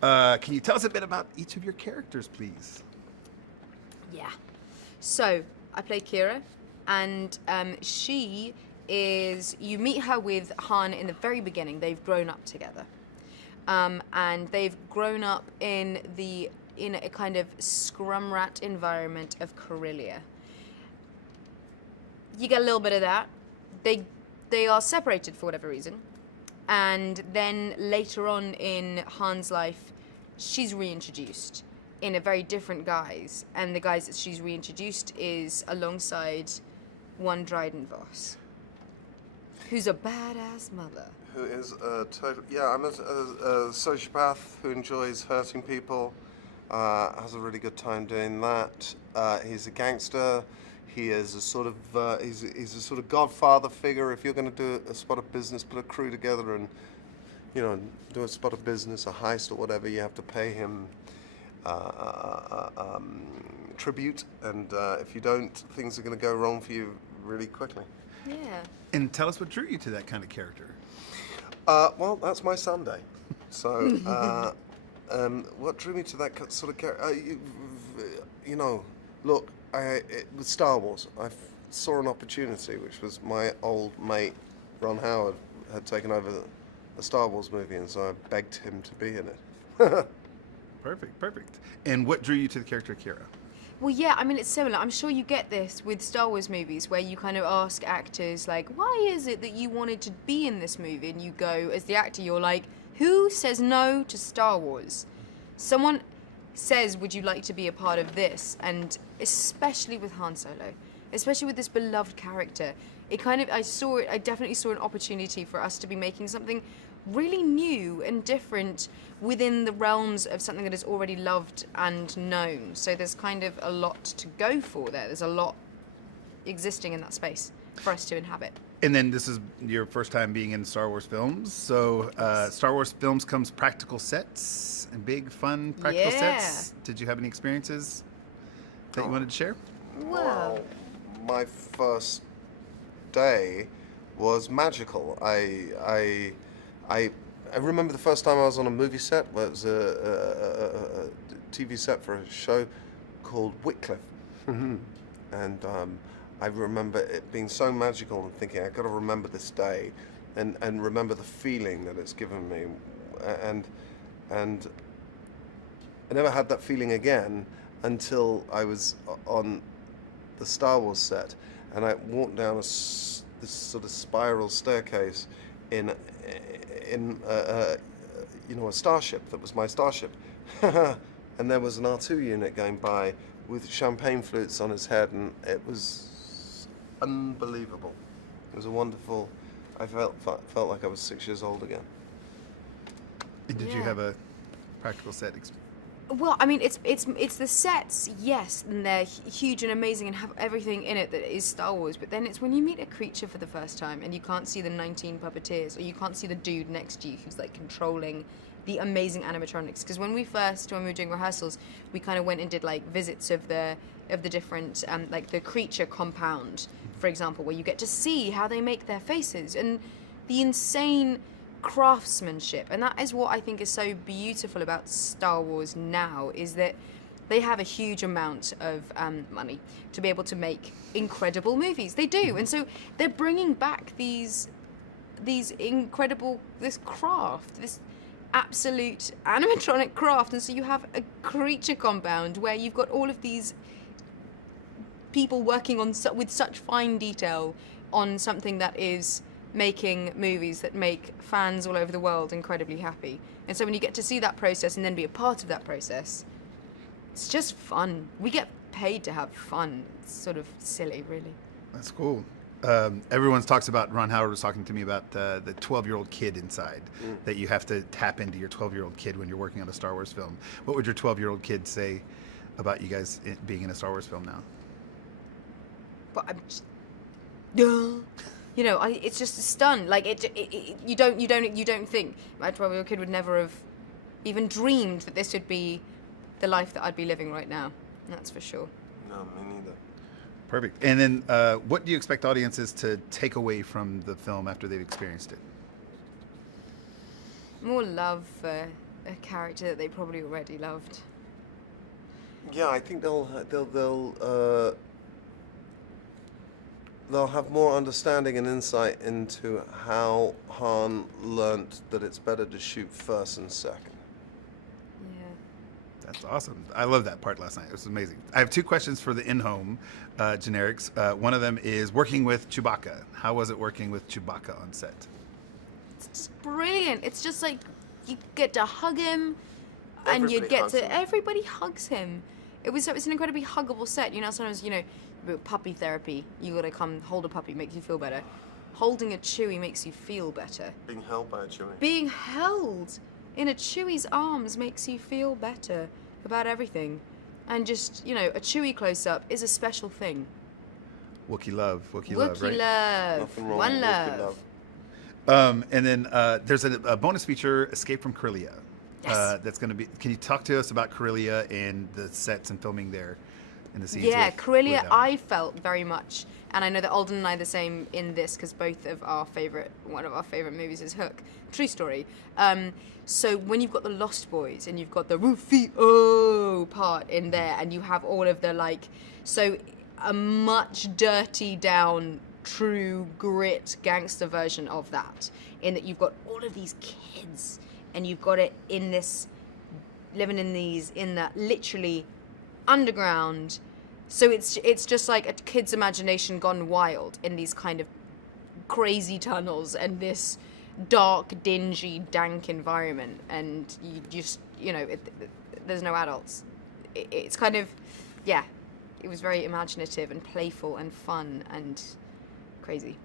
Can you tell us a bit about each of your characters, please? Yeah. So, I play Kira, and she is... You meet her with Han in the very beginning. They've grown up together. And they've grown up in a kind of scrum rat environment of Corellia. You get a little bit of that. They are separated for whatever reason. And then later on in Han's life, she's reintroduced in a very different guise. And the guise that she's reintroduced is alongside one Dryden Voss, who's a badass mother. Who is a total... Yeah, I'm a sociopath who enjoys hurting people, has a really good time doing that. He's a gangster. He is a sort of... he's a sort of godfather figure. If you're going to do a spot of business, put a crew together and, you know, do a spot of business, a heist or whatever, you have to pay him tribute. And if you don't, things are going to go wrong for you really quickly. Yeah. And tell us what drew you to that kind of character. Well, that's my Sunday. So, what drew me to that sort of character? You know, look, with Star Wars, I saw an opportunity, which was my old mate, Ron Howard, had taken over the Star Wars movie, and so I begged him to be in it. Perfect. And what drew you to the character of Kira? Well, yeah, I mean, it's similar. I'm sure you get this with Star Wars movies where you kind of ask actors, like, why is it that you wanted to be in this movie? And you go, as the actor, you're like, who says no to Star Wars? Someone says, would you like to be a part of this? And especially with Han Solo, especially with this beloved character, it kind of, I definitely saw an opportunity for us to be making something really new and different within the realms of something that is already loved and known. So there's kind of a lot to go for there. There's a lot existing in that space for us to inhabit. And then this is your first time being in Star Wars films. So Star Wars films comes practical sets and big, fun practical sets. Did you have any experiences that you wanted to share? Wow. My first day was magical. I remember the first time I was on a movie set. Where it was a TV set for a show called Wycliffe. And I remember it being so magical and thinking, I've got to remember this day and remember the feeling that it's given me. And I never had that feeling again until I was on the Star Wars set, and I walked down this sort of spiral staircase in you know, a starship that was my starship. And there was an R2 unit going by with champagne flutes on his head, and it was unbelievable. It was a wonderful... I felt like I was 6 years old again. And did you have a practical set experience? Well, I mean, it's the sets, yes, and they're huge and amazing and have everything in it that is Star Wars, but then it's when you meet a creature for the first time and you can't see the 19 puppeteers, or you can't see the dude next to you who's like controlling the amazing animatronics. Because when we were doing rehearsals, we kind of went and did like visits of the different, like the creature compound, for example, where you get to see how they make their faces and the insane craftsmanship. And that is what I think is so beautiful about Star Wars now, is that they have a huge amount of money to be able to make incredible movies. They do. And so they're bringing back this craft, this absolute animatronic craft. And so you have a creature compound where you've got all of these people working on with such fine detail on something that is making movies that make fans all over the world incredibly happy. And so when you get to see that process and then be a part of that process, it's just fun. We get paid to have fun. It's sort of silly, really. That's cool. Everyone talks about, Ron Howard was talking to me about the 12-year-old kid inside, that you have to tap into your 12-year-old kid when you're working on a Star Wars film. What would your 12-year-old kid say about you guys being in a Star Wars film now? But I'm just... You know, it's just stunned. Like you don't think my 12-year-old kid would never have even dreamed that this would be the life that I'd be living right now. That's for sure. No, me neither. Perfect. And then, what do you expect audiences to take away from the film after they've experienced it? More love for a character that they probably already loved. Yeah, I think they'll have more understanding and insight into how Han learnt that it's better to shoot first and second. Yeah. That's awesome. I love that part last night. It was amazing. I have two questions for the in-home generics. One of them is working with Chewbacca. How was it working with Chewbacca on set? It's just brilliant. It's just like you get to hug him, and you Everybody get hugs to him. everybody hugs him. It's an incredibly huggable set. You know, sometimes puppy therapy. You gotta come hold a puppy, makes you feel better. Holding a Chewie makes you feel better. Being held by a Chewie. Being held in a Chewie's arms makes you feel better about everything. And just, a Chewie close-up is a special thing. Wookiee love, right? Wookiee love. Nothing wrong One with love. Wookiee love. And then there's a bonus feature, Escape from Corellia. Yes. That's going to be. Can you talk to us about Corellia and the sets and filming there, and the scenes? Yeah, Corellia, with, I felt very much, and I know that Alden and I are the same in this because one of our favorite movies is Hook. True story. So when you've got the Lost Boys and you've got the Rufio part in there, and you have all of the a much dirty down, true grit gangster version of that, in that you've got all of these kids. And you've got it in this, living in that literally underground. So it's just like a kid's imagination gone wild in these kind of crazy tunnels and this dark, dingy, dank environment. And you just, there's no adults. It's kind of, yeah, it was very imaginative and playful and fun and crazy.